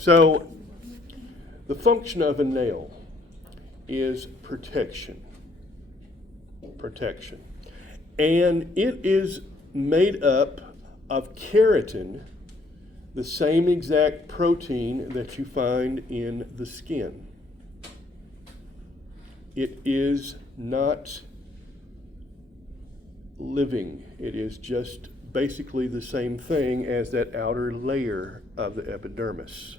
So, the function of a nail is protection. Protection. And it is made up of keratin, the same exact protein that you find in the skin. It is not living. It is just basically the same thing as that outer layer of the epidermis.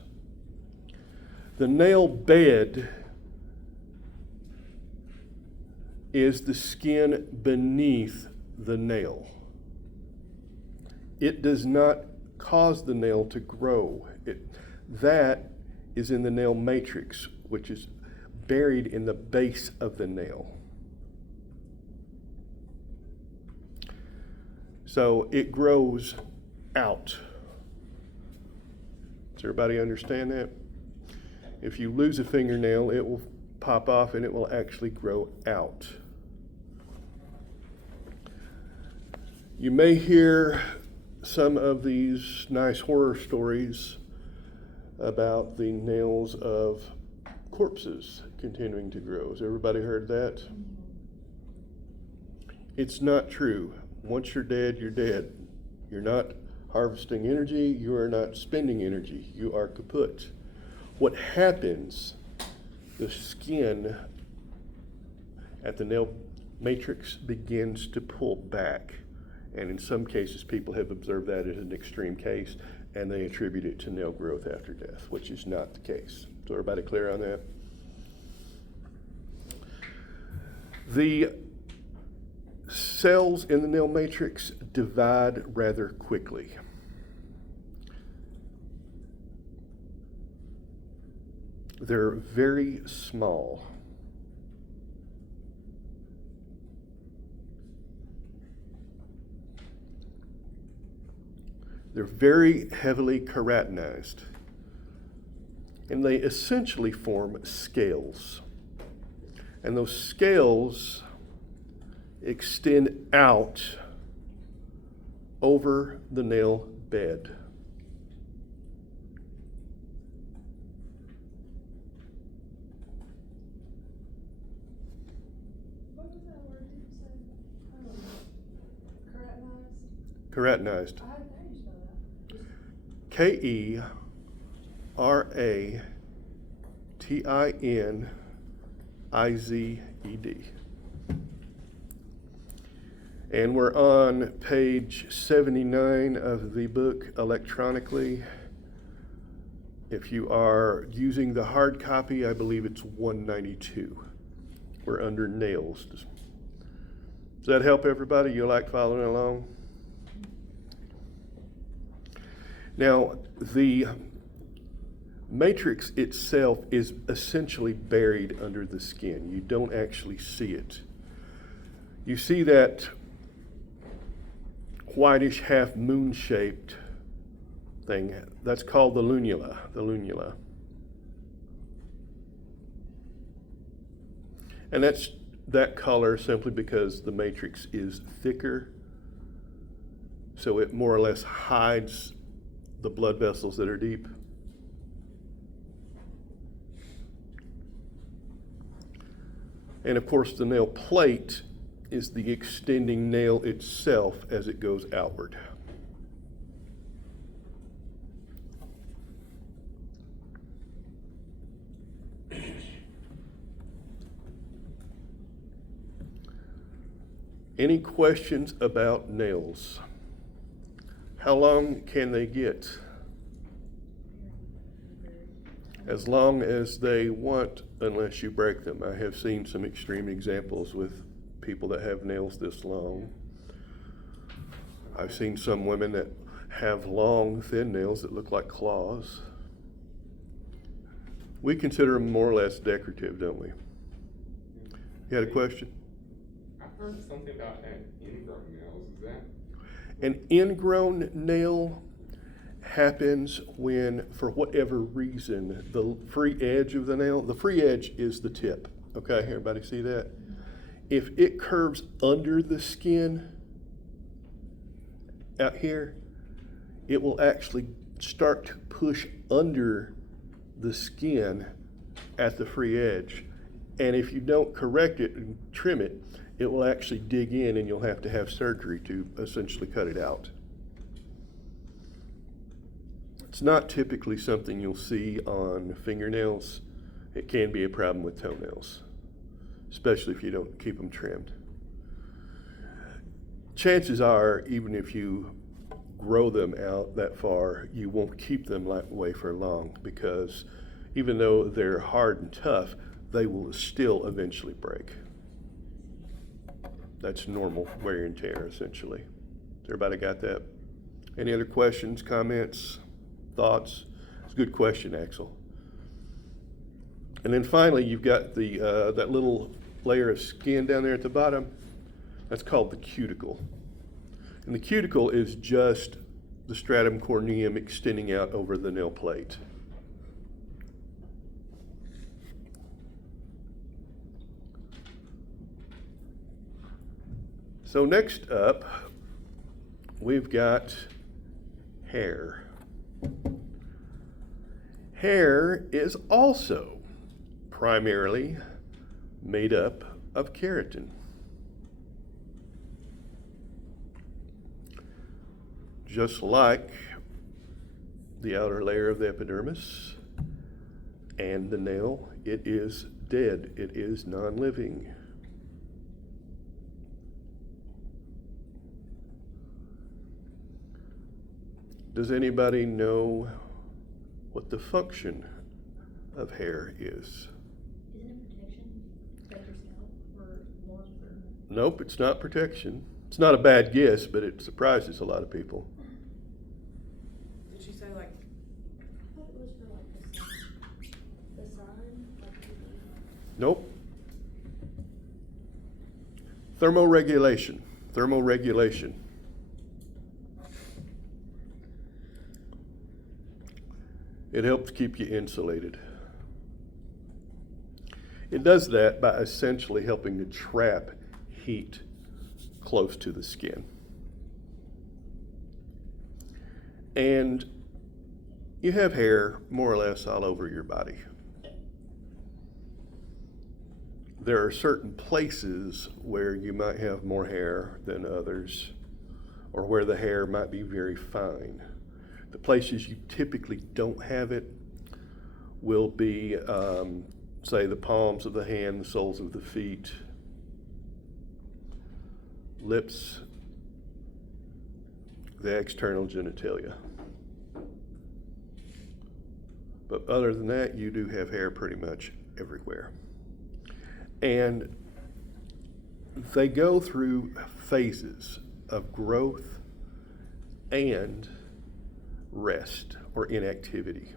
The nail bed is the skin beneath the nail. It does not cause the nail to grow. That is in the nail matrix, which is buried in the base of the nail. So it grows out. Does everybody understand that? If you lose a fingernail, it will pop off and it will actually grow out. You may hear some of these nice horror stories about the nails of corpses continuing to grow. Has everybody heard that? It's not true. Once you're dead, you're dead. You're not harvesting energy. You are not spending energy. You are kaput. What happens, the skin at the nail matrix begins to pull back. And in some cases, people have observed that as an extreme case, and they attribute it to nail growth after death, which is not the case. So everybody clear on that? The cells in the nail matrix divide rather quickly. They're very small. They're very heavily keratinized, and they essentially form scales. And those scales extend out over the nail bed. What was that word that you said? Keratinized? Keratinized. How do you spell that? Keratinized. And we're on page 79 of the book electronically. If you are using the hard copy, I believe it's 192. We're under nails. Does that help everybody? You like following along? Now, the matrix itself is essentially buried under the skin. You don't actually see it. You see that whitish half moon shaped thing. That's called the lunula. And that's that color simply because the matrix is thicker, so it more or less hides the blood vessels that are deep. And of course, the nail plate is the extending nail itself as it goes outward. Any questions about nails? How long can they get? As long as they want, unless you break them. I have seen some extreme examples with people that have nails this long. I've seen some women that have long, thin nails that look like claws. We consider them more or less decorative, don't we? You had a question? I've heard something about ingrown nails. Is that? An ingrown nail happens when, for whatever reason, the free edge of the nail, the free edge is the tip. Okay, everybody see that? If it curves under the skin out here, it will actually start to push under the skin at the free edge. And if you don't correct it and trim it, it will actually dig in and you'll have to have surgery to essentially cut it out. It's not typically something you'll see on fingernails. It can be a problem with toenails, especially if you don't keep them trimmed. Chances are, even if you grow them out that far, you won't keep them that way for long, because even though they're hard and tough, they will still eventually break. That's normal wear and tear, essentially. Everybody got that? Any other questions, comments, thoughts? It's a good question, Axel. And then finally, you've got the that little layer of skin down there at the bottom. That's called the cuticle. And the cuticle is just the stratum corneum extending out over the nail plate. So next up, we've got hair. Hair is also primarily made up of keratin. Just like the outer layer of the epidermis and the nail, it is dead. It is non-living. Does anybody know what the function of hair is? Isn't it protection? Protect your scalp or warmth or? Nope, it's not protection. It's not a bad guess, but it surprises a lot of people. Did she say like? I thought it was for like the sun, like the Nope. Thermoregulation. Thermoregulation. It helps keep you insulated. It does that by essentially helping to trap heat close to the skin. And you have hair more or less all over your body. There are certain places where you might have more hair than others, or where the hair might be very fine. The places you typically don't have it will be, say, the palms of the hand, the soles of the feet, lips, the external genitalia. But other than that, you do have hair pretty much everywhere. And they go through phases of growth and rest or inactivity.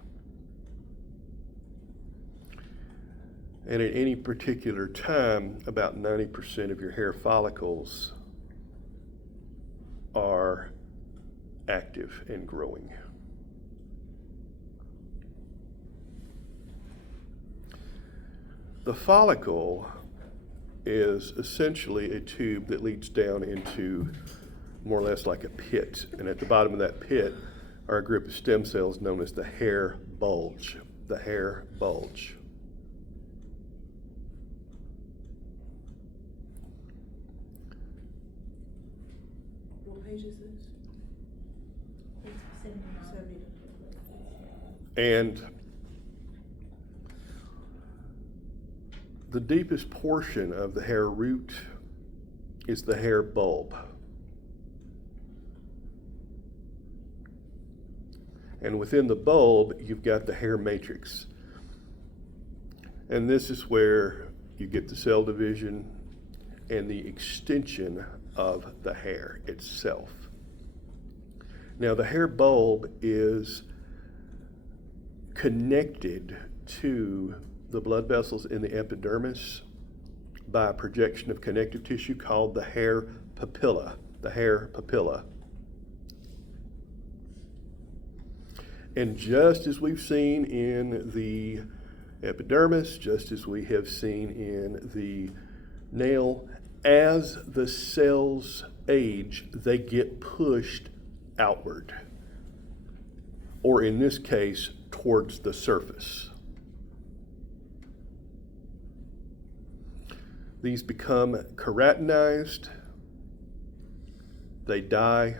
And at any particular time, about 90% of your hair follicles are active and growing. The follicle is essentially a tube that leads down into more or less like a pit. And at the bottom of that pit are a group of stem cells known as the hair bulge. The hair bulge. What page is this? It's 79. 70. And the deepest portion of the hair root is the hair bulb. And within the bulb, you've got the hair matrix. And this is where you get the cell division and the extension of the hair itself. Now, the hair bulb is connected to the blood vessels in the epidermis by a projection of connective tissue called the hair papilla. The hair papilla. And just as we've seen in the epidermis, just as we have seen in the nail, as the cells age, they get pushed outward, or in this case, towards the surface. These become keratinized, they die.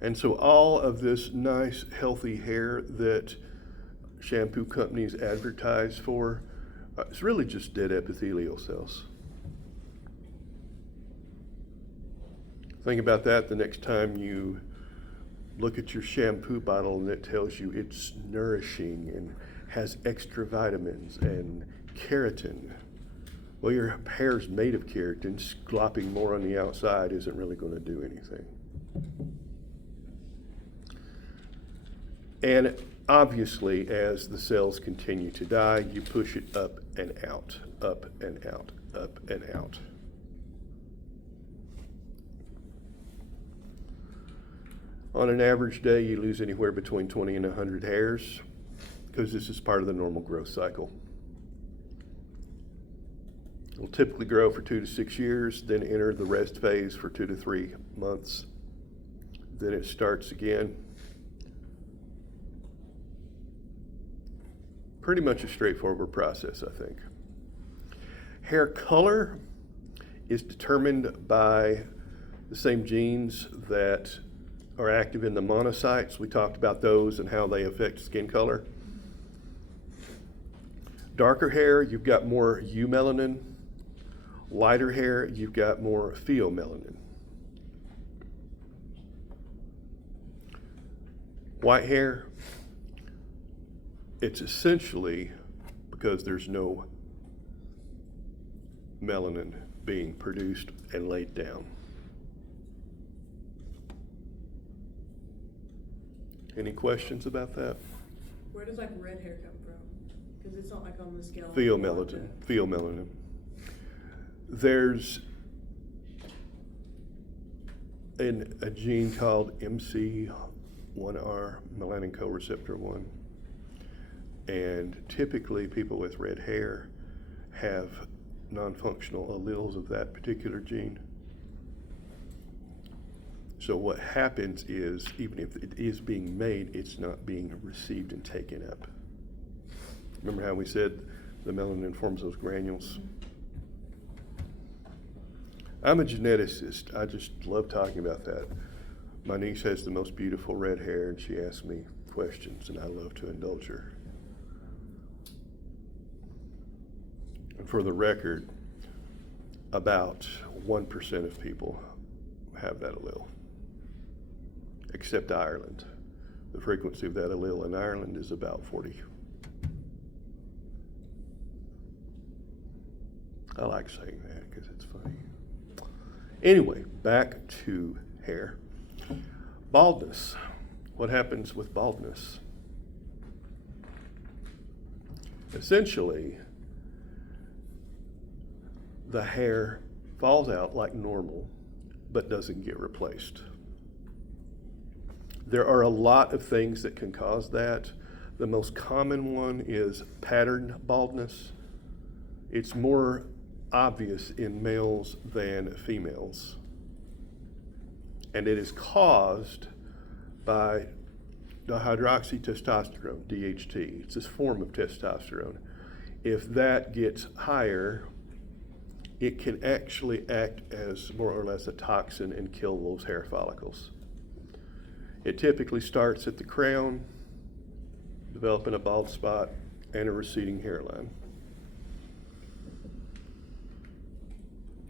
And so all of this nice, healthy hair that shampoo companies advertise for, it's really just dead epithelial cells. Think about that the next time you look at your shampoo bottle and it tells you it's nourishing and has extra vitamins and keratin. Well, your hair's made of keratin. Slopping more on the outside isn't really going to do anything. And obviously, as the cells continue to die, you push it up and out, up and out, up and out. On an average day, you lose anywhere between 20 and 100 hairs because this is part of the normal growth cycle. It'll typically grow for 2 to 6 years, then enter the rest phase for 2 to 3 months. Then it starts again. Pretty much a straightforward process, I think. Hair color is determined by the same genes that are active in the monocytes. We talked about those and how they affect skin color. Darker hair, you've got more eumelanin. Lighter hair, you've got more pheomelanin. White hair, it's essentially because there's no melanin being produced and laid down. Any questions about that? Where does like red hair come from? Because it's not like on the scale. Pheomelanin. Pheomelanin. There's a gene called MC1R, melanin coreceptor 1. And typically people with red hair have non-functional alleles of that particular gene. So what happens is, even if it is being made, it's not being received and taken up. Remember how we said the melanin forms those granules? I'm a geneticist. I just love talking about that. My niece has the most beautiful red hair, and she asks me questions, and I love to indulge her. And for the record, about 1% of people have that allele, except Ireland. The frequency of that allele in Ireland is about 40. I like saying that because it's funny. Anyway, back to hair. Baldness. What happens with baldness? Essentially, the hair falls out like normal, but doesn't get replaced. There are a lot of things that can cause that. The most common one is pattern baldness. It's more obvious in males than females. And it is caused by dihydroxytestosterone, DHT. It's this form of testosterone. If that gets higher, it can actually act as more or less a toxin and kill those hair follicles. It typically starts at the crown, developing a bald spot and a receding hairline.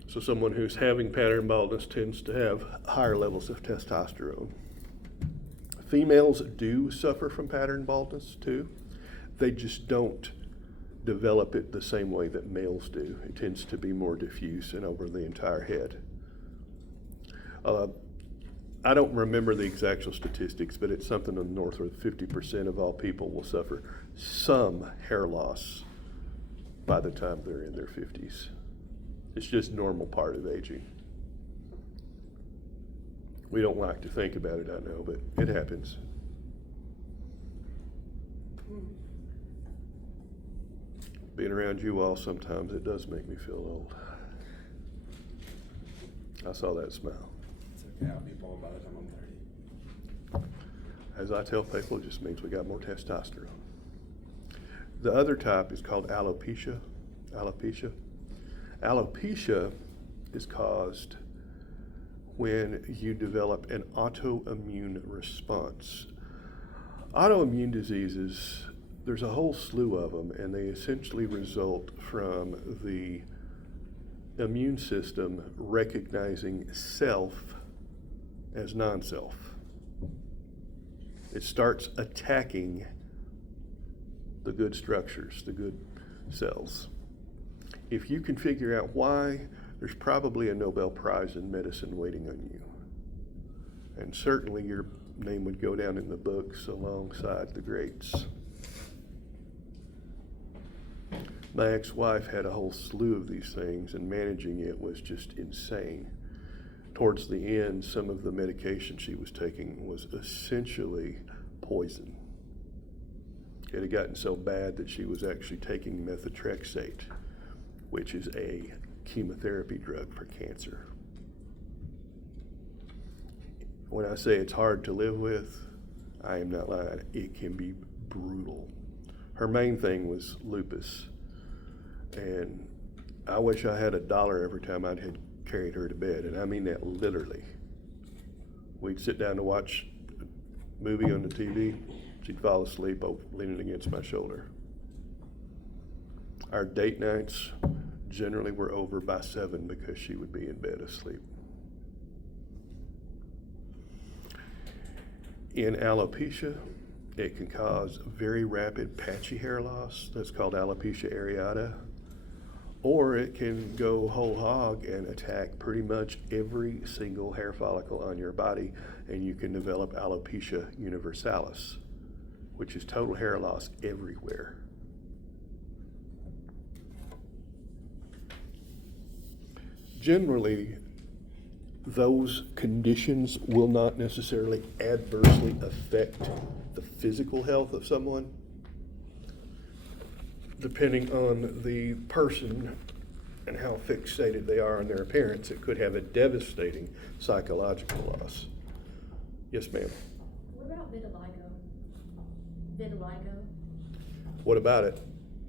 So someone who's having pattern baldness tends to have higher levels of testosterone. Females do suffer from pattern baldness too. They just don't develop it the same way that males do. It tends to be more diffuse and over the entire head. I don't remember the exact statistics, but it's something north of 50% of all people will suffer some hair loss by the time they're in their 50s. It's just normal part of aging. We don't like to think about it, I know, but it happens. Being around you all sometimes, it does make me feel old. I saw that smile. It's okay, I'll be bald by the time I'm 30. As I tell people, it just means we got more testosterone. The other type is called alopecia. Alopecia. Alopecia is caused when you develop an autoimmune response. Autoimmune diseases, there's a whole slew of them, and they essentially result from the immune system recognizing self as non-self. It starts attacking the good structures, the good cells. If you can figure out why, there's probably a Nobel Prize in medicine waiting on you. And certainly your name would go down in the books alongside the greats. My ex-wife had a whole slew of these things, and managing it was just insane. Towards the end, some of the medication she was taking was essentially poison. It had gotten so bad that she was actually taking methotrexate, which is a chemotherapy drug for cancer. When I say it's hard to live with, I am not lying. It can be brutal. Her main thing was lupus. And I wish I had $1 every time I had carried her to bed. And I mean that literally. We'd sit down to watch a movie on the TV. She'd fall asleep leaning against my shoulder. Our date nights generally were over by 7 because she would be in bed asleep. In alopecia, it can cause very rapid patchy hair loss. That's called alopecia areata. Or it can go whole hog and attack pretty much every single hair follicle on your body, and you can develop alopecia universalis, which is total hair loss everywhere. Generally, those conditions will not necessarily adversely affect the physical health of someone. Depending on the person and how fixated they are on their appearance, it could have a devastating psychological loss. Yes, ma'am. What about vitiligo? Vitiligo? What about it?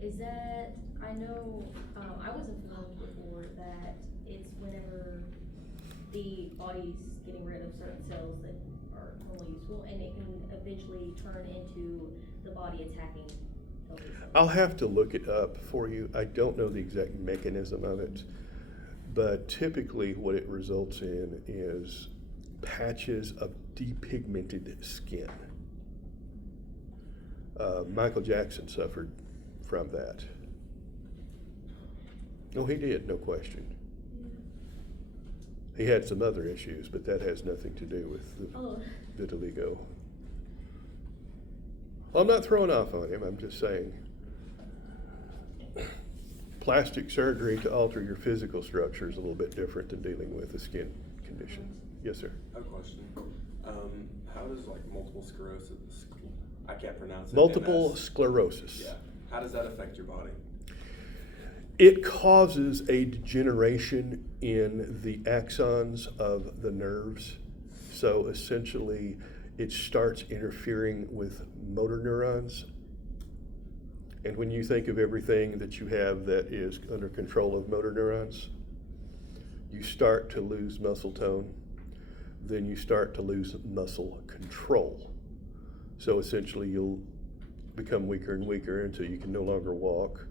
Is that, I know, I was informed before that it's whenever the body's getting rid of certain cells that are normally useful, and it can eventually turn into the body attacking healthy cells. I'll have to look it up for you. I don't know the exact mechanism of it, but typically what it results in is patches of depigmented skin. Michael Jackson suffered from that. No, he did, no question. He had some other issues, but that has nothing to do with the vitiligo. Well, I'm not throwing off on him, I'm just saying plastic surgery to alter your physical structure is a little bit different than dealing with a skin condition. Yes, sir. I have a question. How does like multiple sclerosis, I can't pronounce it. Multiple MS. sclerosis. Yeah. How does that affect your body? It causes a degeneration in the axons of the nerves. So essentially, it starts interfering with motor neurons. And when you think of everything that you have that is under control of motor neurons, you start to lose muscle tone, then you start to lose muscle control. So essentially, you'll become weaker and weaker until you can no longer walk.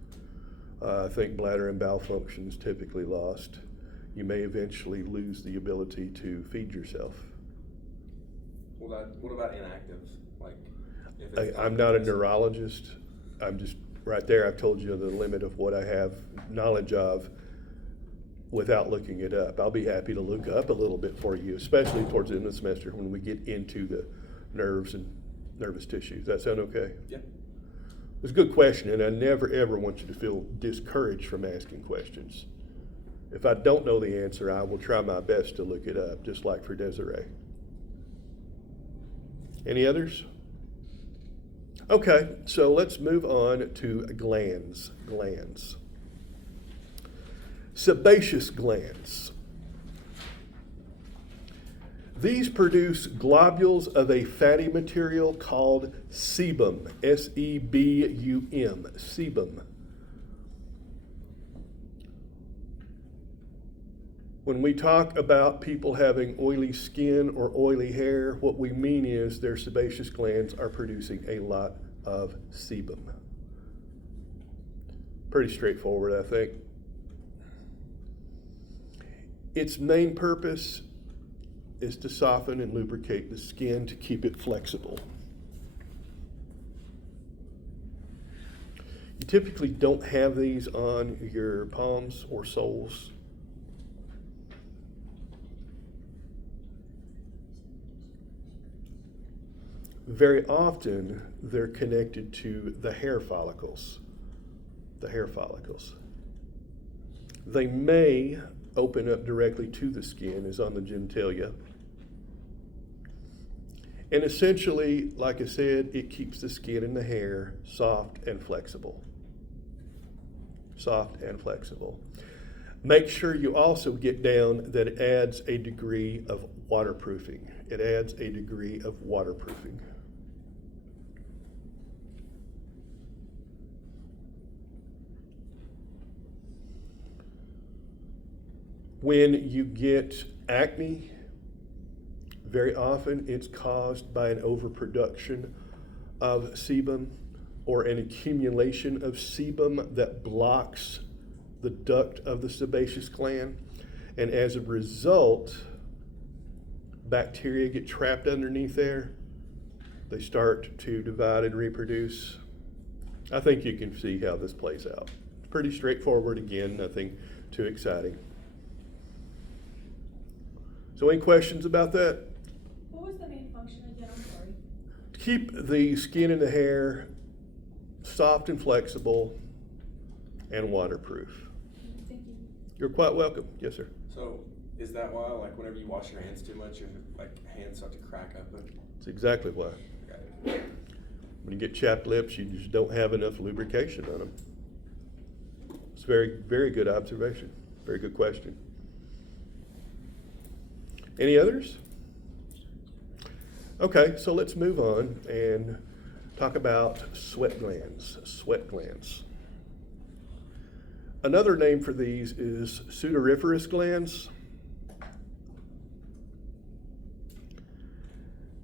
I think bladder and bowel function is typically lost. You may eventually lose the ability to feed yourself. Well, what about inactives? Like, if it's I'm not a neurologist. I'm just right there. I've told you the limit of what I have knowledge of without looking it up. I'll be happy to look up a little bit for you, especially towards the end of the semester when we get into the nerves and nervous tissues. Does that sound okay? Yeah. It's a good question, and I never ever want you to feel discouraged from asking questions. If I don't know the answer, I will try my best to look it up, just like for Desiree. Any others? Okay, so let's move on to glands. Sebaceous glands. These produce globules of a fatty material called sebum, S-E-B-U-M, sebum. When we talk about people having oily skin or oily hair, what we mean is their sebaceous glands are producing a lot of sebum. Pretty straightforward, I think. Its main purpose is to soften and lubricate the skin to keep it flexible. You typically don't have these on your palms or soles. Very often, they're connected to the hair follicles. The hair follicles. They may open up directly to the skin, as on the genitalia. And essentially, like I said, it keeps the skin and the hair soft and flexible. Soft and flexible. Make sure you also get down that it adds a degree of waterproofing. It adds a degree of waterproofing. When you get acne, very often it's caused by an overproduction of sebum or an accumulation of sebum that blocks the duct of the sebaceous gland. And as a result, bacteria get trapped underneath there. They start to divide and reproduce. I think you can see how this plays out. It's pretty straightforward again, nothing too exciting. So any questions about that? What was the main function again? I'm sorry. Keep the skin and the hair soft and flexible and waterproof. Thank you. You're quite welcome. Yes, sir. So is that why, like, whenever you wash your hands too much, your like hands start to crack open? That's exactly why. Okay. When you get chapped lips, you just don't have enough lubrication on them. It's very, very good observation. Very good question. Any others? Okay, so let's move on and talk about sweat glands. Sweat glands. Another name for these is sudoriferous glands.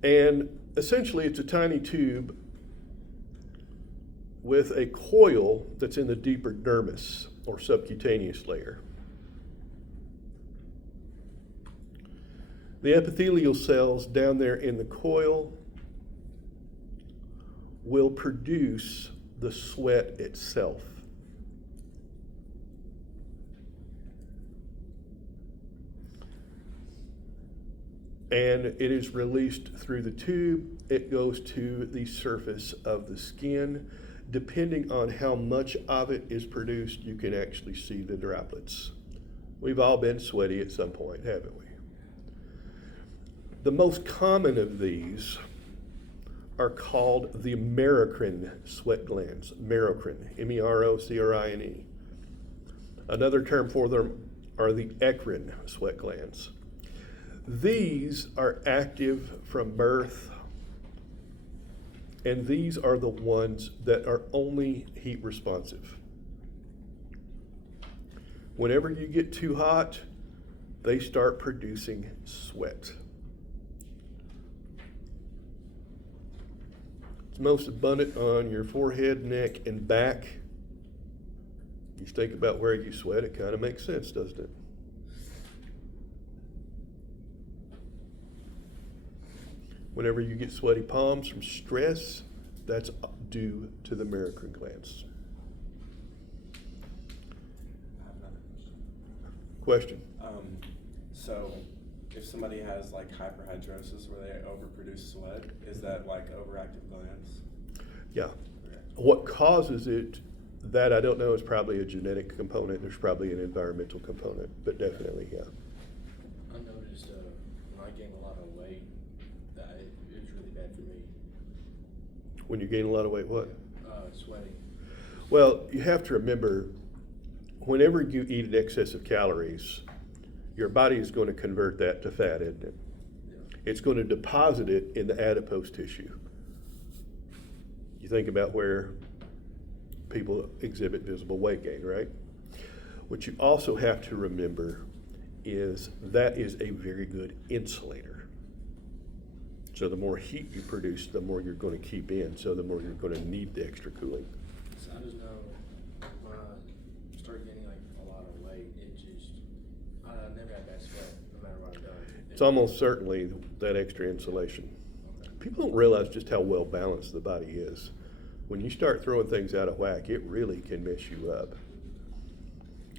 And essentially it's a tiny tube with a coil that's in the deeper dermis or subcutaneous layer. The epithelial cells down there in the coil will produce the sweat itself. And it is released through the tube. It goes to the surface of the skin. Depending on how much of it is produced, you can actually see the droplets. We've all been sweaty at some point, haven't we? The most common of these are called the merocrine sweat glands. Merocrine, M-E-R-O-C-R-I-N-E. Another term for them are the eccrine sweat glands. These are active from birth, and these are the ones that are only heat responsive. Whenever you get too hot, they start producing sweat. It's most abundant on your forehead, neck, and back. You think about where you sweat, it kind of makes sense, doesn't it? Whenever you get sweaty palms from stress, that's due to the merocrine glands. I have another Question? question. So if somebody has like hyperhidrosis where they overproduce sweat, is that like overactive glands? Yeah. Okay. What causes it, that I don't know, is probably a genetic component. There's probably an environmental component, but definitely, yeah. I noticed when I gain a lot of weight, that it's really bad for me. When you gain a lot of weight, what? Sweating. Well, you have to remember, whenever you eat an excess of calories, your body is going to convert that to fat, isn't it? Yeah. It's going to deposit it in the adipose tissue. You think about where people exhibit visible weight gain, right? What you also have to remember is that is a very good insulator. So the more heat you produce, the more you're going to keep in, so the more you're going to need the extra cooling. So I just know when I start getting like a lot of weight, it just, I never had that sweat, no matter what I've done. It's almost certainly that extra insulation. People don't realize just how well balanced the body is. When you start throwing things out of whack, it really can mess you up.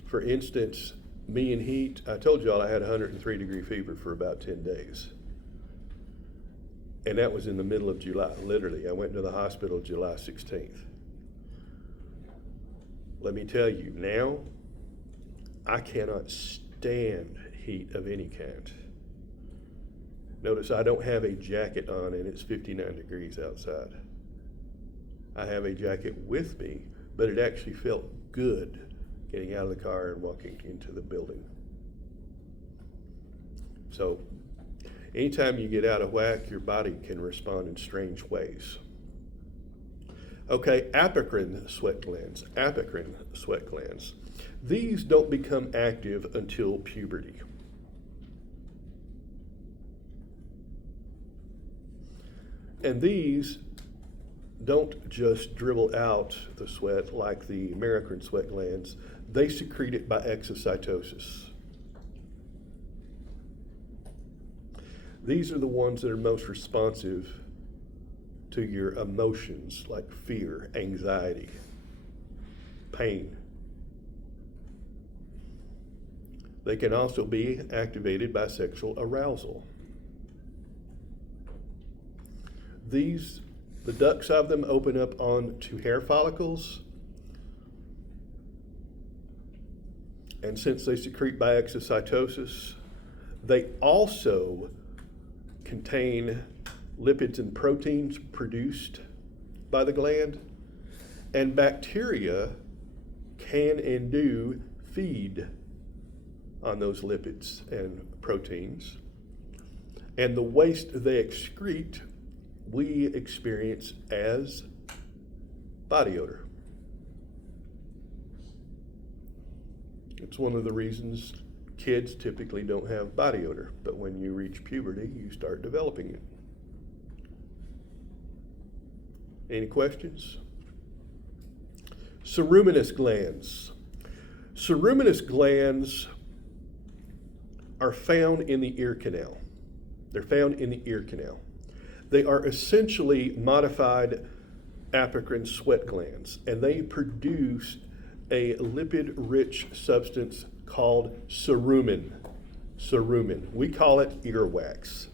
For instance, me and heat, I told y'all I had 103-degree fever for about 10 days. And that was in the middle of July, literally. I went to the hospital July 16th. Let me tell you, now, I cannot stand heat of any kind. Notice I don't have a jacket on and it's 59 degrees outside. I have a jacket with me, but it actually felt good getting out of the car and walking into the building. So, anytime you get out of whack, your body can respond in strange ways. Okay, apocrine sweat glands. Apocrine sweat glands. These don't become active until puberty. And these don't just dribble out the sweat like the American sweat glands. They secrete it by exocytosis. These are the ones that are most responsive to your emotions like fear, anxiety, pain. They can also be activated by sexual arousal. The ducts of them open up onto hair follicles, and since they secrete by exocytosis, they also contain lipids and proteins produced by the gland, and bacteria can and do feed on those lipids and proteins. And the waste they excrete, we experience as body odor. It's one of the reasons kids typically don't have body odor, but when you reach puberty, you start developing it. Any questions? Ceruminous glands. Ceruminous glands are found in the ear canal. They're found in the ear canal. They are essentially modified apocrine sweat glands, and they produce a lipid-rich substance called cerumen. Cerumen. We call it earwax.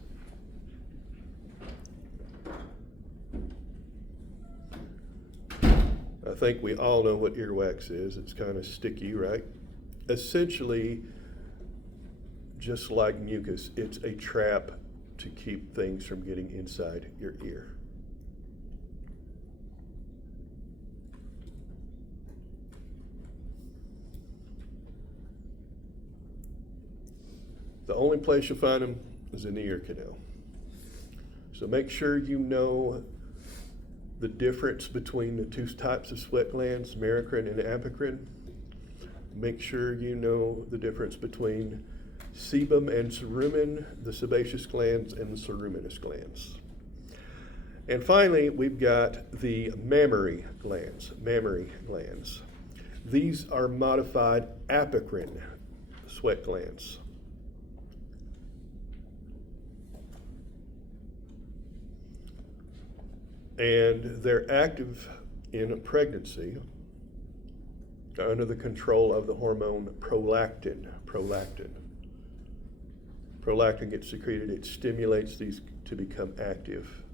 I think we all know what earwax is. It's kind of sticky, right? Essentially, just like mucus, it's a trap to keep things from getting inside your ear. The only place you'll find them is in the ear canal. So make sure you know the difference between the two types of sweat glands, merocrine and apocrine. Make sure you know the difference between sebum and cerumen, the sebaceous glands, and the ceruminous glands. And finally, we've got the mammary glands. Mammary glands. These are modified apocrine sweat glands. And they're active in pregnancy under the control of the hormone prolactin. Prolactin gets secreted, it stimulates these to become active.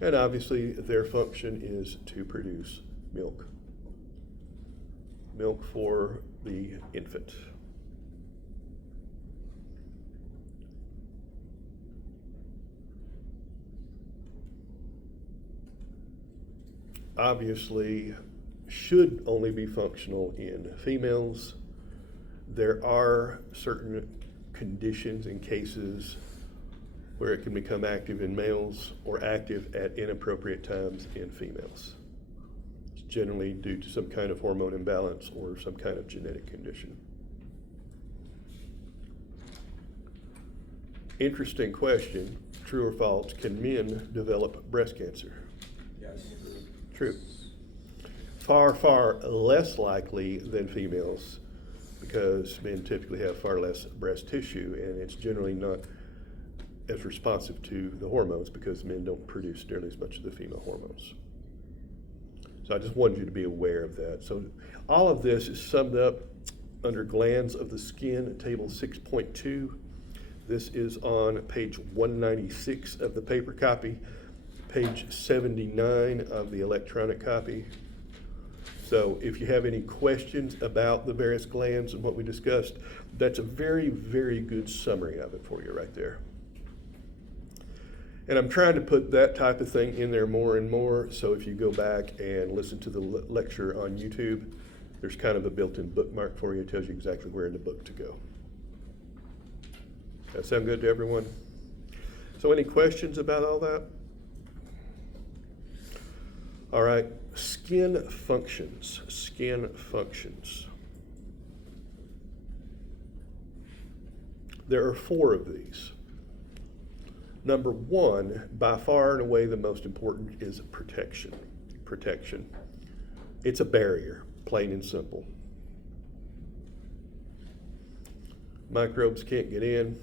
And obviously their function is to produce milk. Milk for the infant. Obviously, should only be functional in females. There are certain conditions and cases where it can become active in males or active at inappropriate times in females. It's generally due to some kind of hormone imbalance or some kind of genetic condition. Interesting question, true or false, can men develop breast cancer? Yes. True. Far, far less likely than females, because men typically have far less breast tissue, and it's generally not as responsive to the hormones because men don't produce nearly as much of the female hormones. So I just wanted you to be aware of that. So all of this is summed up under glands of the skin, table 6.2. This is on page 196 of the paper copy, page 79 of the electronic copy. So if you have any questions about the various glands and what we discussed, that's a very, very good summary of it for you right there. And I'm trying to put that type of thing in there more and more, so if you go back and listen to the lecture on YouTube, there's kind of a built-in bookmark for you. It tells you exactly where in the book to go. That sound good to everyone? So any questions about all that? All right, skin functions, skin functions. There are 4 of these. Number 1, by far and away the most important, is protection. Protection. It's a barrier, plain and simple. Microbes can't get in.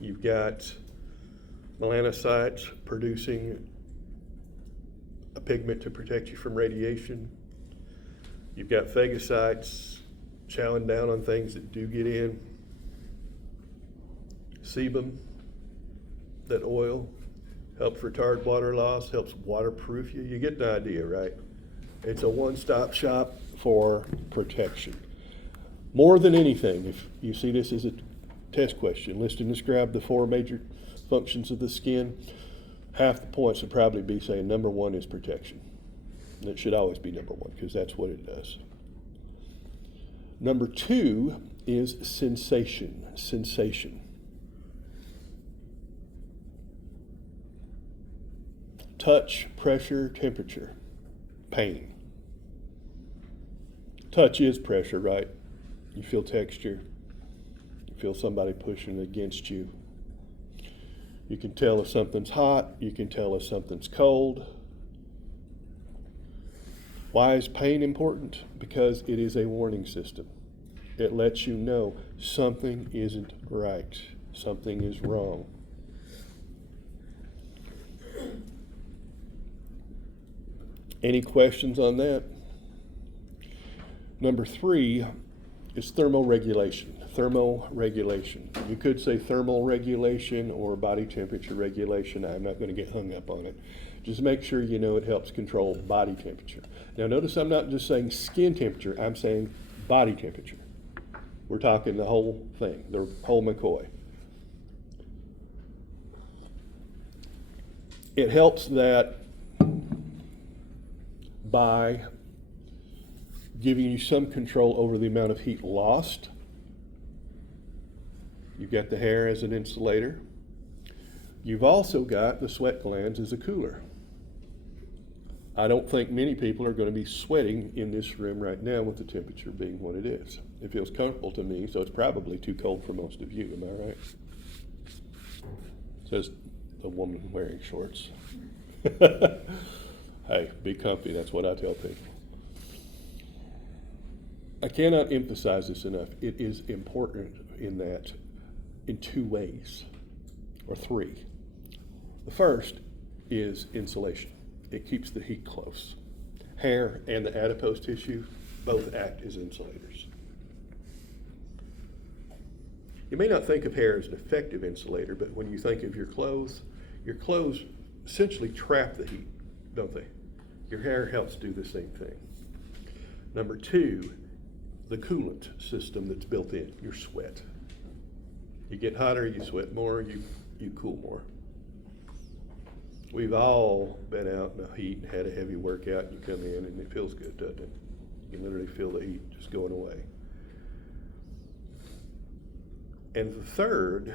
You've got melanocytes producing a pigment to protect you from radiation. You've got phagocytes chowing down on things that do get in. Sebum, that oil, helps retard water loss, helps waterproof you. You get the idea, right? It's a one-stop shop for protection. More than anything, if you see this as a test question, list and describe the 4 major functions of the skin, half the points would probably be saying number 1 is protection. And it should always be number 1 because that's what it does. Number 2 is sensation. Sensation. Touch, pressure, temperature, pain. Touch is pressure, right? You feel texture. You feel somebody pushing against you. You can tell if something's hot. You can tell if something's cold. Why is pain important? Because it is a warning system. It lets you know something isn't right. Something is wrong. Any questions on that? Number 3 is thermoregulation. Thermoregulation. You could say thermal regulation or body temperature regulation. I'm not going to get hung up on it. Just make sure you know it helps control body temperature. Now notice I'm not just saying skin temperature, I'm saying body temperature. We're talking the whole thing, the whole McCoy. It helps that by giving you some control over the amount of heat lost. You've got the hair as an insulator. You've also got the sweat glands as a cooler. I don't think many people are going to be sweating in this room right now with the temperature being what it is. It feels comfortable to me, so it's probably too cold for most of you, am I right? Says the woman wearing shorts. Hey, be comfy, that's what I tell people. I cannot emphasize this enough. It is important in 2 ways, or 3. The first is insulation. It keeps the heat close. Hair and the adipose tissue both act as insulators. You may not think of hair as an effective insulator, but when you think of your clothes essentially trap the heat, don't they? Your hair helps do the same thing. Number 2, the coolant system that's built in, your sweat. You get hotter, you sweat more, you cool more. We've all been out in the heat and had a heavy workout, and you come in and it feels good, doesn't it? You can literally feel the heat just going away. And the third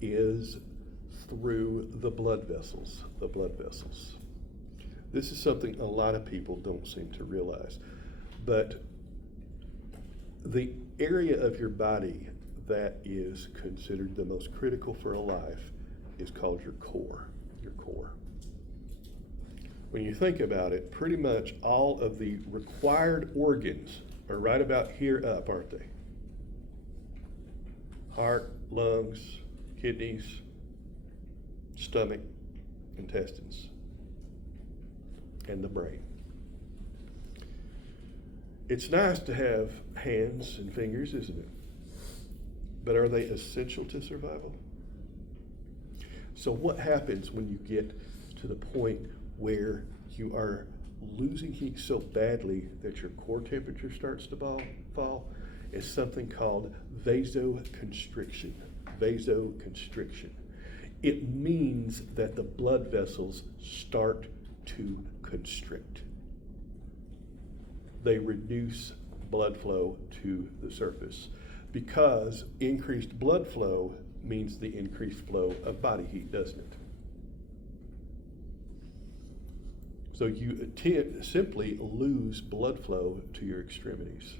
is through the blood vessels, This is something a lot of people don't seem to realize. But the area of your body that is considered the most critical for a life is called your core. Your core. When you think about it, pretty much all of the required organs are right about here up, aren't they? Heart, lungs, kidneys, stomach, intestines, and the brain. It's nice to have hands and fingers, isn't it? But are they essential to survival? So what happens when you get to the point where you are losing heat so badly that your core temperature starts to fall? Is something called vasoconstriction. Vasoconstriction. It means that the blood vessels start to constrict. They reduce blood flow to the surface because increased blood flow means the increased flow of body heat, doesn't it? So you simply lose blood flow to your extremities.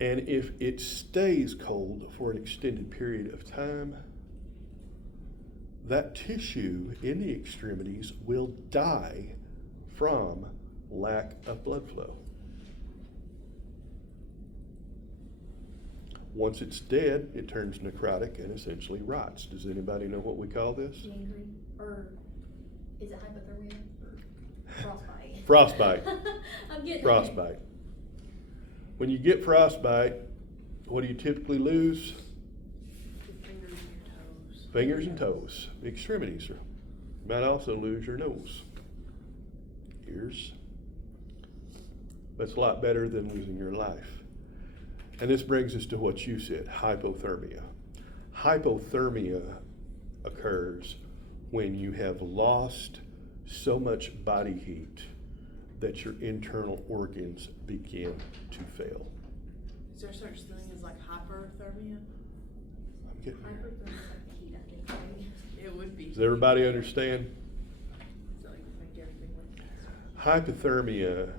And if it stays cold for an extended period of time, that tissue in the extremities will die from lack of blood flow. Once it's dead, it turns necrotic and essentially rots. Does anybody know what we call this? Gangrene, or is it hypothermia or frostbite? Frostbite. I'm getting Frostbite. When you get frostbite, what do you typically lose? Your fingers and your toes. Fingers and toes. The extremities. You might also lose your nose, ears. That's a lot better than losing your life. And this brings us to what you said, hypothermia. Hypothermia occurs when you have lost so much body heat that your internal organs begin to fail. Is there such thing as like hyperthermia? I'm getting there. Hyperthermia is like the heat, I think, right? It would be. Does everybody understand? So like make everything look Hypothermia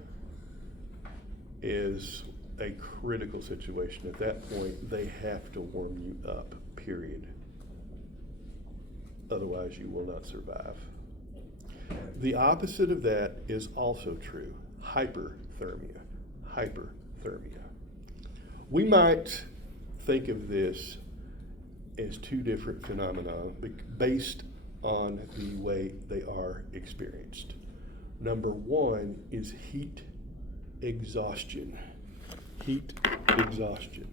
is a critical situation. At that point, they have to warm you up, period. Otherwise, you will not survive. The opposite of that is also true. Hyperthermia. Hyperthermia. We might think of this as two different phenomena based on the way they are experienced. Number one is heat exhaustion. Heat exhaustion.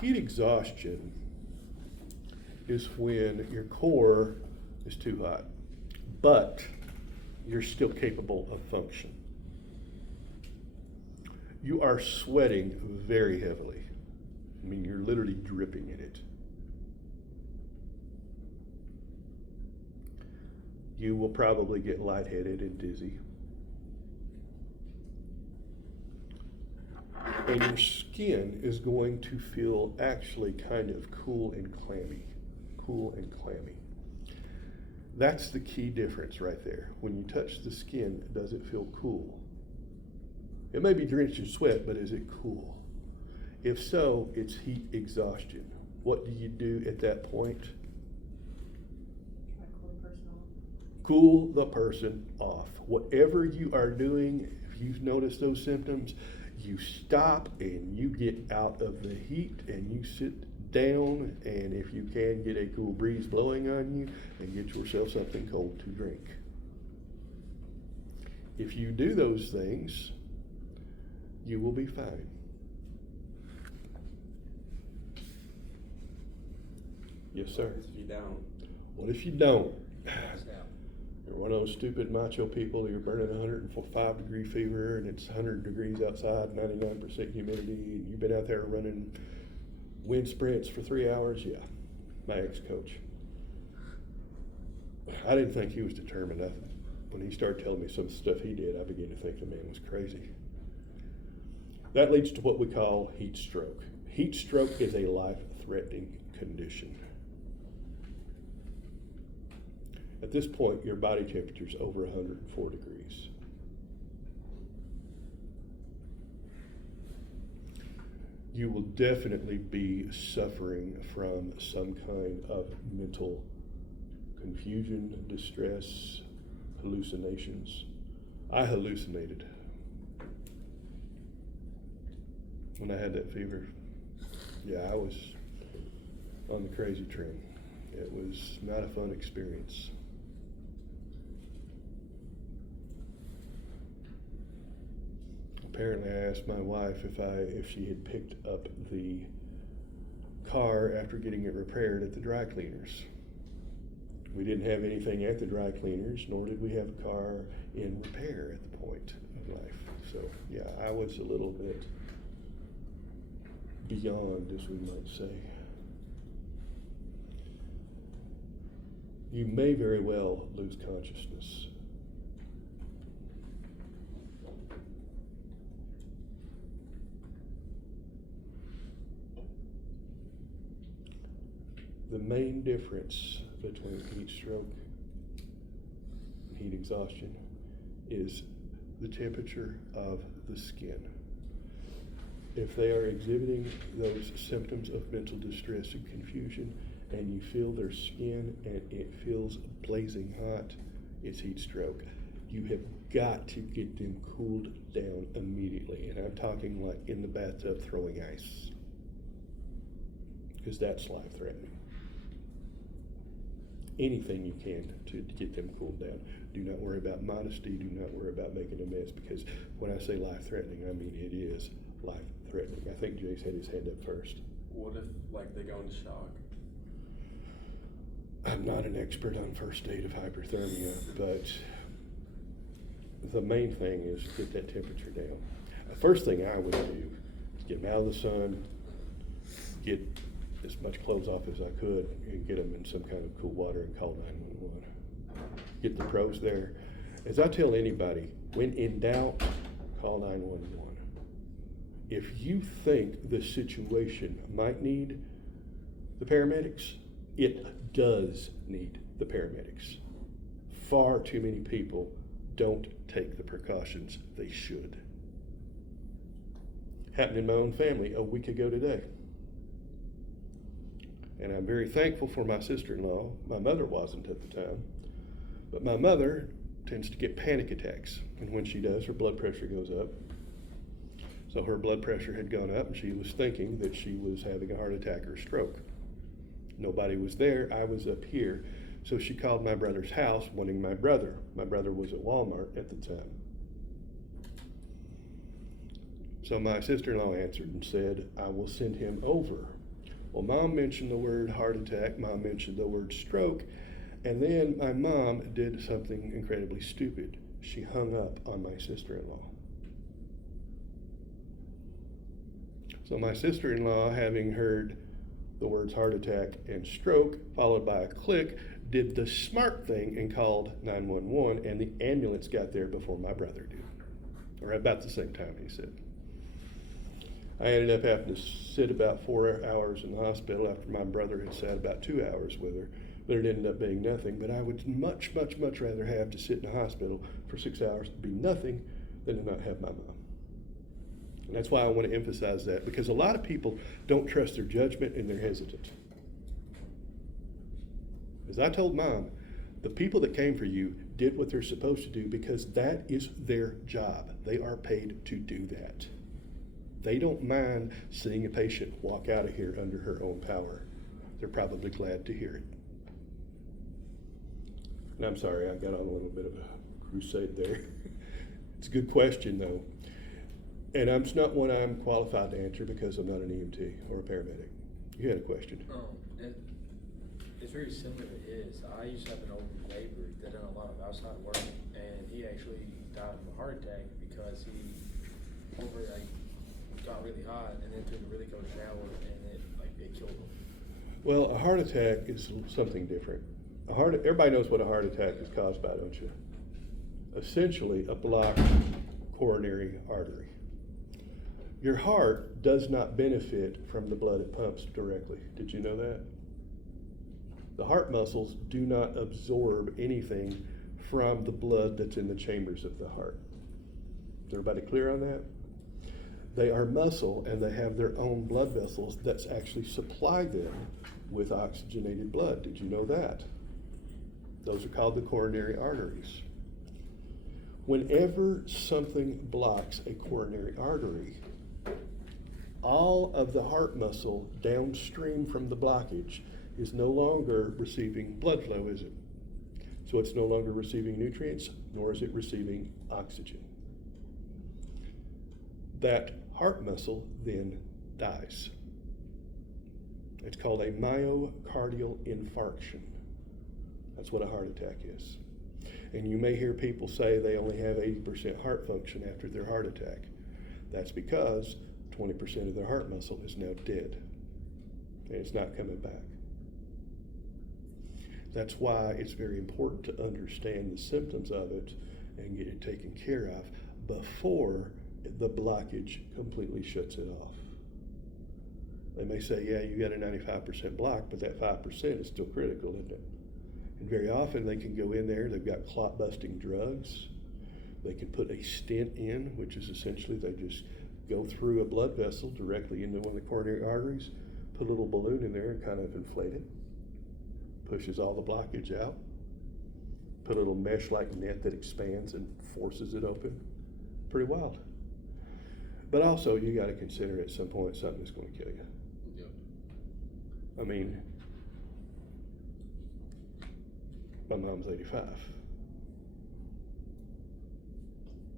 Heat exhaustion is when your core is too hot, but you're still capable of function. You are sweating very heavily. I mean, you're literally dripping in it. You will probably get lightheaded and dizzy. And your skin is going to feel actually kind of cool and clammy. Cool and clammy. That's the key difference right there. When you touch the skin, does it feel cool? It may be drenched in sweat, but is it cool? If so, it's heat exhaustion. What do you do at that point? Try to cool the person off. Cool the person off. Whatever you are doing, if you've noticed those symptoms, you stop and you get out of the heat and you sit down, and if you can, get a cool breeze blowing on you and get yourself something cold to drink. If you do those things, you will be fine. Yes, sir. If you don't, What if you don't? Passed out. You're one of those stupid macho people, you're burning 105-degree fever and it's 100 degrees outside, 99% humidity, and you've been out there running wind sprints for 3 hours. Yeah, my ex-coach. I didn't think he was determined. When he started telling me some of the stuff he did, I began to think the man was crazy. That leads to what we call heat stroke. Heat stroke is a life-threatening condition. At this point, your body temperature is over 104 degrees. You will definitely be suffering from some kind of mental confusion, distress, hallucinations. I hallucinated when I had that fever. Yeah, I was on the crazy train. It was not a fun experience. Apparently, I asked my wife if she had picked up the car after getting it repaired at the dry cleaners. We didn't have anything at the dry cleaners, nor did we have a car in repair at the point of life. So yeah, I was a little bit beyond, as we might say. You may very well lose consciousness. The main difference between heat stroke and heat exhaustion is the temperature of the skin. If they are exhibiting those symptoms of mental distress and confusion, and you feel their skin and it feels blazing hot, it's heat stroke. You have got to get them cooled down immediately. And I'm talking like in the bathtub throwing ice, because that's life-threatening. Anything you can to get them cooled down. Do not worry about modesty. Do not worry about making a mess, because when I say life-threatening, I mean it is life-threatening. I think Jace had his hand up first. What if, like, they go into shock? I'm not an expert on first aid of hyperthermia, but the main thing is get that temperature down. The first thing I would do is get them out of the sun, get as much clothes off as I could, and get them in some kind of cool water and call 911. Get the pros there. As I tell anybody, when in doubt, call 911. If you think the situation might need the paramedics, it does need the paramedics. Far too many people don't take the precautions they should. Happened in my own family a week ago today. And I'm very thankful for my sister-in-law. My mother wasn't at the time. But my mother tends to get panic attacks. And when she does, her blood pressure goes up. So her blood pressure had gone up, and she was thinking that she was having a heart attack or stroke. Nobody was there. I was up here. So she called my brother's house wanting my brother. My brother was at Walmart at the time. So my sister-in-law answered and said, I will send him over. Well, Mom mentioned the word heart attack. Mom mentioned the word stroke. And then my mom did something incredibly stupid. She hung up on my sister-in-law. So my sister-in-law, having heard the words heart attack and stroke, followed by a click, did the smart thing and called 911, and the ambulance got there before my brother did. Or about the same time, he said. I ended up having to sit about 4 hours in the hospital after my brother had sat about 2 hours with her, but it ended up being nothing. But I would much, much, much rather have to sit in a hospital for 6 hours to be nothing than to not have my mom. And that's why I want to emphasize that, because a lot of people don't trust their judgment and they're hesitant. As I told Mom, the people that came for you did what they're supposed to do because that is their job. They are paid to do that. They don't mind seeing a patient walk out of here under her own power. They're probably glad to hear it. And I'm sorry, I got on a little bit of a crusade there. It's a good question, though. And it's not one I'm qualified to answer because I'm not an EMT or a paramedic. You had a question. It's very similar to his. I used to have an old neighbor that done a lot of outside work, and he actually died of a heart attack because he got really hot and then took a really cold shower, and it killed him. Well, a heart attack is something different. Everybody knows what a heart attack is caused by, don't you? Essentially, a blocked coronary artery. Your heart does not benefit from the blood it pumps directly. Did you know that? The heart muscles do not absorb anything from the blood that's in the chambers of the heart. Is everybody clear on that? They are muscle and they have their own blood vessels that actually supply them with oxygenated blood. Did you know that? Those are called the coronary arteries. Whenever something blocks a coronary artery, all of the heart muscle downstream from the blockage is no longer receiving blood flow, is it? So it's no longer receiving nutrients, nor is it receiving oxygen. That heart muscle then dies. It's called a myocardial infarction. That's what a heart attack is. And you may hear people say they only have 80% heart function after their heart attack. That's because 20% of their heart muscle is now dead, and it's not coming back. That's why it's very important to understand the symptoms of it and get it taken care of before the blockage completely shuts it off. They may say, yeah, you got a 95% block, but that 5% is still critical, isn't it? And very often they can go in there, they've got clot-busting drugs. They can put a stent in, which is essentially they just go through a blood vessel directly into one of the coronary arteries, put a little balloon in there and kind of inflate it, pushes all the blockage out, put a little mesh-like net that expands and forces it open. Pretty wild. But also, you got to consider at some point something is going to kill you. Yep. I mean, my mom's 85.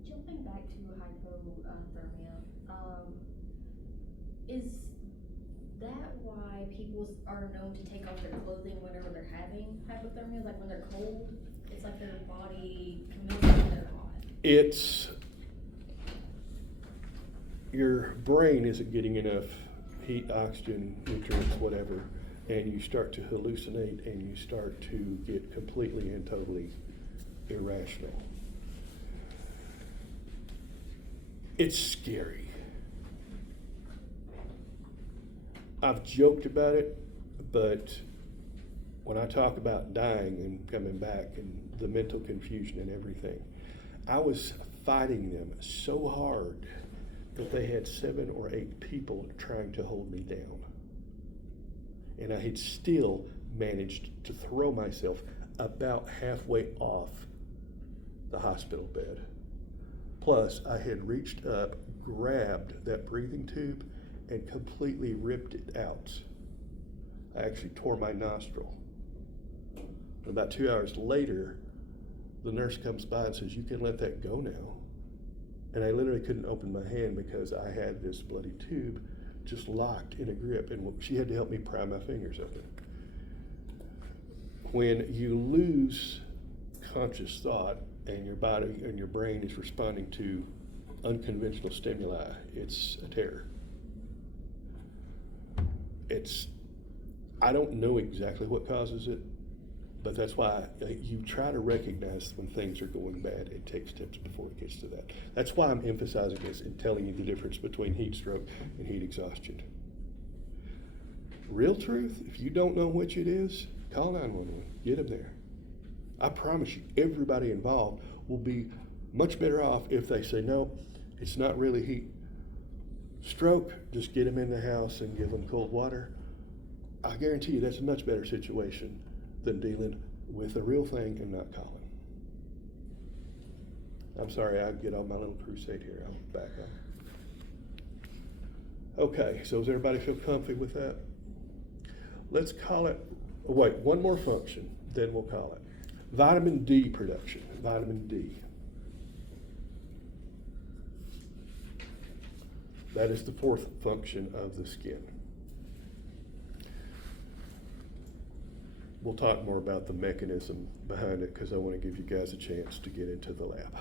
Jumping back to hypothermia, is that why people are known to take off their clothing whenever they're having hypothermia? Like when they're cold, it's like their body commits when they're hot. It's your brain isn't getting enough heat, oxygen, nutrients, whatever, and you start to hallucinate and you start to get completely and totally irrational. It's scary. I've joked about it, but when I talk about dying and coming back and the mental confusion and everything, I was fighting them so hard that they had 7 or 8 people trying to hold me down. And I had still managed to throw myself about halfway off the hospital bed. Plus, I had reached up, grabbed that breathing tube, and completely ripped it out. I actually tore my nostril. About 2 hours later, the nurse comes by and says, "You can let that go now." And I literally couldn't open my hand because I had this bloody tube just locked in a grip, and she had to help me pry my fingers open. When you lose conscious thought and your body and your brain is responding to unconventional stimuli, it's a terror. I don't know exactly what causes it, but that's why you try to recognize when things are going bad and take steps before it gets to that. That's why I'm emphasizing this and telling you the difference between heat stroke and heat exhaustion. Real truth, if you don't know which it is, call 911, get them there. I promise you, everybody involved will be much better off if they say, no, it's not really heat stroke, just get them in the house and give them cold water. I guarantee you that's a much better situation than dealing with the real thing and not calling. I'm sorry, I get on my little crusade here. I'll back up. Okay, so does everybody feel comfy with that? Let's call it, oh wait, one more function, then we'll call it. Vitamin D production, vitamin D. That is the fourth function of the skin. We'll talk more about the mechanism behind it because I want to give you guys a chance to get into the lab.